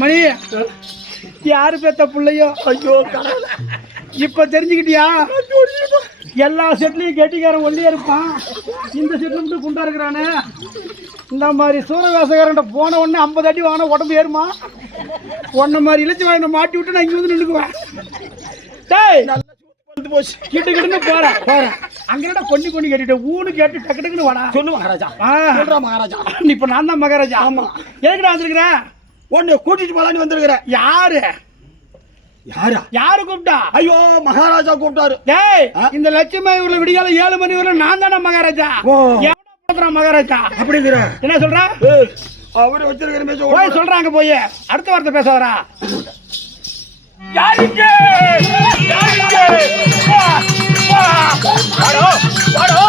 மணி யாரு பெத்த பிள்ளையோ? ஐயோ இப்ப தெரிஞ்சுக்கிட்டியா? எல்லா செட்லயும் கெட்டிக்காரன் ஒல்லியா இருப்பான், இந்த செட்ல மட்டும் குண்டா இருக்கிறானே. இந்த மாதிரி சூரவேசக்காரன் போன உடனே 50 அடி வாங்கின உடம்பு ஏறுமா? உன்ன மாதிரி இழுச்சி வாங்க மாட்டி விட்டு நான் இங்க வந்து நின்றுக்குவேன். டேய் கிட்ட கிட்ட போறேன் அங்க கொண்டு கொண்டு கேட்டுட்டு ஊனு கேட்டு டக்கு டக்குன்னு வாடா. சொல்லு மகாராஜா. சொல்றா மகாராஜா. இப்ப நான் தான் மகாராஜா. ஆமா. எதுக்குடா வந்திருக்கிறேன்? உன்னை கூட்டிட்டு போலான்னு வந்திருக்கிறேன். யாரு யாரு கூப்பிட்டா? ஐயோ மகாராஜா கூப்பிட்டாரு. டேய் இந்த லட்சுமி ஊர்ல விடிகால 7 மணி வரை நான் தானே மகாராஜா. எவனா மகாராஜா அப்படிங்கிற என்ன சொல்ற? அவரு வச்சிருக்கிற பேச போய் சொல்றாங்க. போய் அடுத்த வார்த்தை பேச வரா. யாருங்க வாடோ வாடோ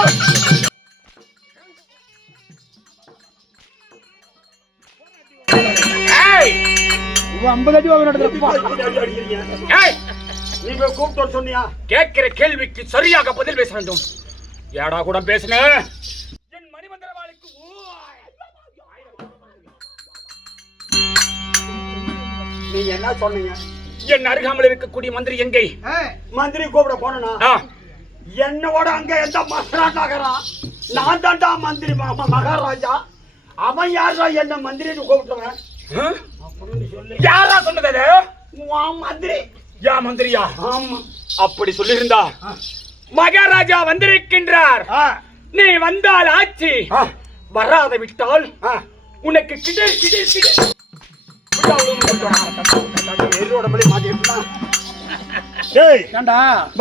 50 அடி வாங்கினப்பா. நீங்க கூப்பிட்டு சொன்னியா? கேட்கிற கேள்விக்கு சரியாக பதில் பேச வேண்டும். ஏடா கூட பேசுன என் மணிமந்திரவாளிக்கு நீங்க என்ன சொன்னீங்க? என் அருகாமல் இருக்கக்கூடிய மந்திரி எங்கே? மந்திரி கூப்பிட போனா என்னோட அங்க எந்த மகாராஜா? நான் தான்டா மந்திரி மகாராஜா. அவன் யாரா என்ன மந்திரின்னு கூப்பிட்டுவன்? யாரா சொன்னது? மந்திரி. யா மந்திரியா? ஆமா. அப்படி சொல்லியிருந்தா மகாராஜா வந்திருக்கின்றார், நீ வந்தால் ஆட்சி, வராத விட்டால் உனக்கு கிடர் கிடர் கிடர்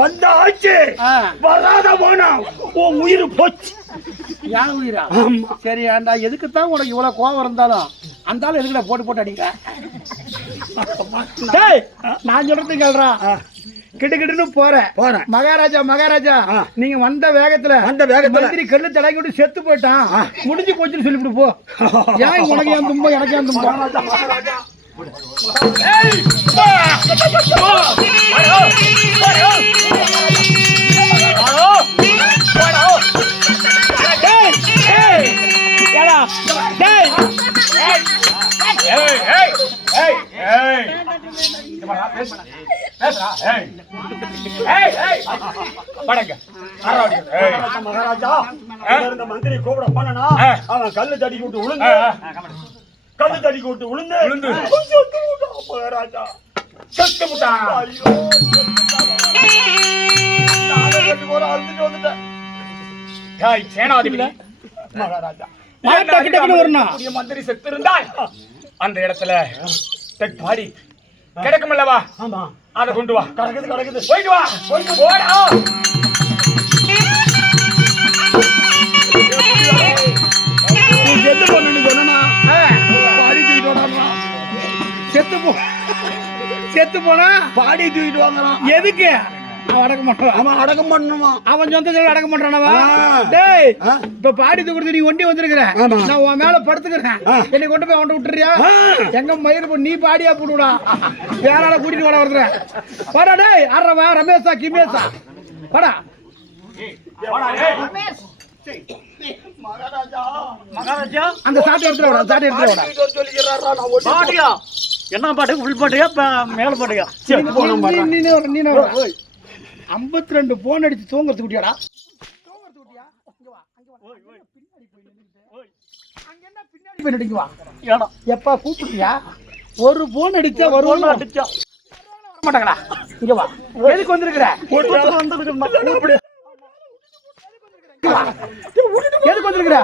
வந்த ஆட்சி வராத போனா உன் உயிர் போச்சு. யான் உயிரா? சரி ஏண்டா எதுக்குத்தான் உனக்கு இவ்வளவு கோவம் இருந்தாலும் அந்த ஆள் எதுக்குடா போட்டு போட்டு அடிக்கிற? நான் சொல்றது கேள்றா. கிட்டுக்கிட்டுன்னு போறேன். மகாராஜா மகாராஜா நீங்க வந்த வேகத்துல மந்திரி கல்லு தடங்கி விட்டு செத்து போயிட்டான், முடிஞ்சு போச்சுன்னு சொல்லிவிட்டு போ. ஏன் உனக்கு ஏன் துன்பம் எனக்கு ஏன் துன்பம்? மந்திரி கூப்பிட போனா அவன் கல்லு தடி விட்டு விழுந்து கல்லு தடி விட்டு விழுந்து மகாராஜா செத்து விட்டான். சேனாதிபதி மகாராஜா மந்திரி செத்து இருந்தால் அந்த இடத்துல பாடி கிடைக்கும் அல்லவா? அதை கொண்டு வா. கிடக்குது போயிட்டு வா. செத்து போன்னு சொன்னா செத்து போனா பாடி தூக்கிட்டு வாங்கலாம். எதுக்கு? அவன் அடக்கம் பண்றான். அவன் அடக்கம் பண்ணணுமா? அவன் சொந்த சொல்ல அடக்கம் பண்றானவா? டேய் இப்ப பாடி தூக்குறது நீ ஒண்டி வந்திருக்கிற, நான் உன் மேல படுத்துக்கிறேன், என்னை கொண்டு போய் அவன் விட்டுறியா? எங்க மயிர் நீ பாடியா போடுடா, வேற ஆளை கூட்டிட்டு வர வருதுற. வாடா டேய். ஆறவா ரமேஷா கிமேஷா வாடா. மகாராஜா அந்த சாட்டை எடுத்துட விட, சாட்டை எடுத்துட விட. பாட்டியா என்ன பாட்டு? உள் பாட்டியா மேல பாட்டியா? 52 போன் அடிச்சு தூங்கறது குட்டியாடா. எப்பா கூப்பிடுறியா? ஒரு போன் அடிச்சா வருவோம் அடிச்சா மாட்டாங்களா? இங்க வா. எதுக்கு வந்திருக்கிற? எதுக்கு வந்திருக்கிற?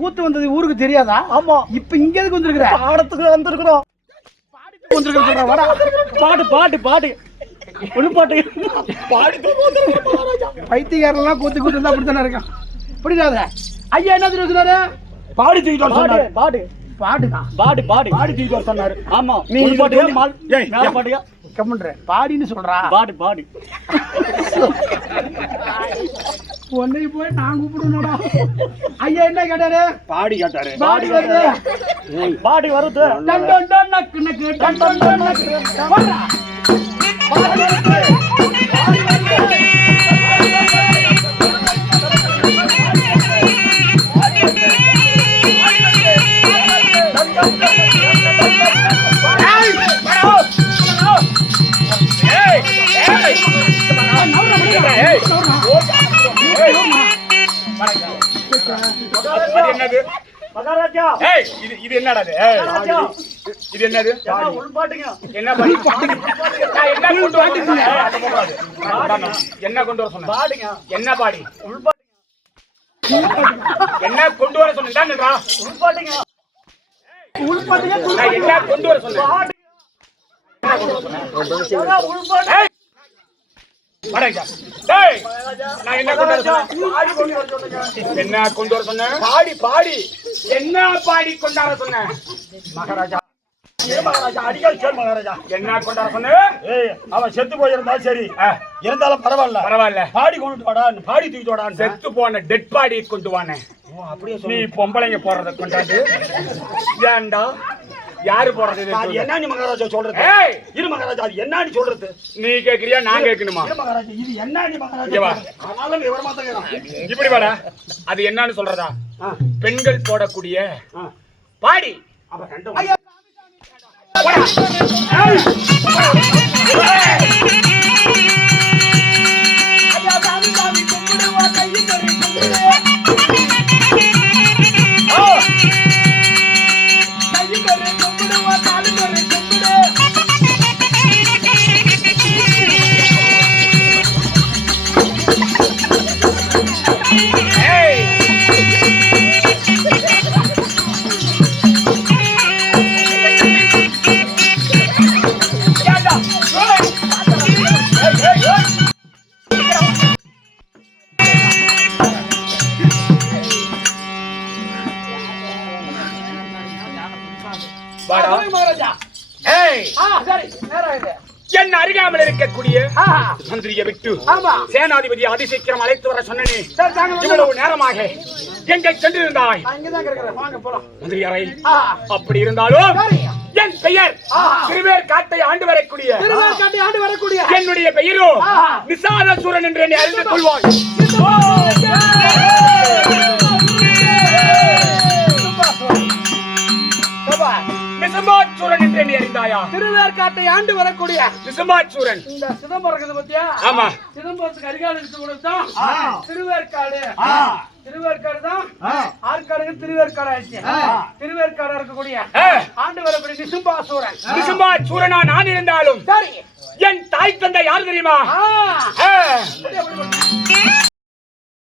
கூத்து வந்தது ஊருக்கு தெரியாதா? ஆமா. இப்ப இங்க எதுக்கு வந்திருக்கிற? பாடத்துக்கு வந்திருக்கிறோம். பாட்டு பாட்டு பாட்டு பைத்தியக்காரெல்லாம் கூத்து கூத்து இருந்தா அப்படித்தானே இருக்கான். புரியாத ஐயா என்ன சொன்னாரு? பாடி தூக்கிட்டு சொன்னாரு. பாடு பாடுதான் பாடு பாடு பாடி தூக்கிட்டு சொன்னாரு. ஆமா. நீ பாட்டியா கம்முன்ற பாடின்னு சொல்றா. பாடு பாடு உன்னை போய் நான் கூப்பிடணும்டா. ஐயா என்ன கேட்டாரு? பாடி கேட்டாரு. பாடி வருது. பாடி வருது. டன் டன் டன் நக்கு நக்கு டன் டன் டன் நக்கு. போடா. பாடி வருது. பாடி வருது. மகாராஜா இது என்னடா இது என்னது? என்ன பாடி? என்ன கொண்டு வர சொன்ன? என்ன பாடி? என்ன கொண்டு வர சொன்னா? என்ன கொண்டு வர சொன்ன? என்ன கொண்டு வர சொன்ன? பாடி பாடி என்ன பாடி கொண்டாட சொன்ன? மகாராஜா அடிக்கல் கேள் மகாராஜா. என்ன கொண்டாட சொன்ன? அவன் செத்து போயிருந்தா சரி, இருந்தாலும் பரவாயில்ல பரவாயில்ல. பாடி கொண்டு வாடா, பாடி தூக்கிட்டு வாடா. செத்து போன டெட் பாடி கொண்டு வானே. அப்படியே நீ பொம்பளைங்க போறத கொண்டாந்து ஏன்டா? யாரு போறது? என்ன நீ மகாராஜா சொல்றது? இரு மகாராஜா, அது என்ன நீ சொல்றது? நீ கேக்குறியா நான் கேட்கணுமா? இரு மகாராஜா, இது என்ன நீ மகாராஜா? ஆனாலும் விவரமா தான் கேக்குறேன். இப்படி வாடா. அது என்னன்னு சொல்றதா? பெண்கள் போடக்கூடிய பாடி. அப்ப ரெண்டும் என் அருகாமல் இருக்கக்கூடிய மந்திரியை விட்டு சேனாதிபதி அதிசீக்கிரம் அழைத்து வர சொன்னனே. இவ்வளவு நேரமாக எங்கே சென்றிருந்தாய்? மந்திரி அறை. அப்படி இருந்தாலும் என் பெயர் திருவேற்காட்டை ஆண்டு வரக்கூடிய என்னுடைய பெயரோ நிசாதசூரன் என்று என்னை அறிந்து கொள்வாய். நிசமாச்சூரன் என்று என்னை அறிந்தாயா? திருவேற்காட்டை ஆண்டு வரக்கூடிய நிசமாச்சூரன். இந்த சிதம்பரம் இருக்குது பத்தியா? ஆமா. சிதம்பரத்துக்கு அருகால் இருக்கக்கூடியதான் திருவேற்காடு. திருவேற்காடு தான் ஆற்காடு திருவேற்காடு ஆயிடுச்சு. திருவேற்காடு இருக்கக்கூடிய ஆண்டு வரக்கூடிய நிசும்பாசூரன். நிசும்பாசூரனா நான் இருந்தாலும் சரி, என் தாய் தந்தை யார் தெரியுமா?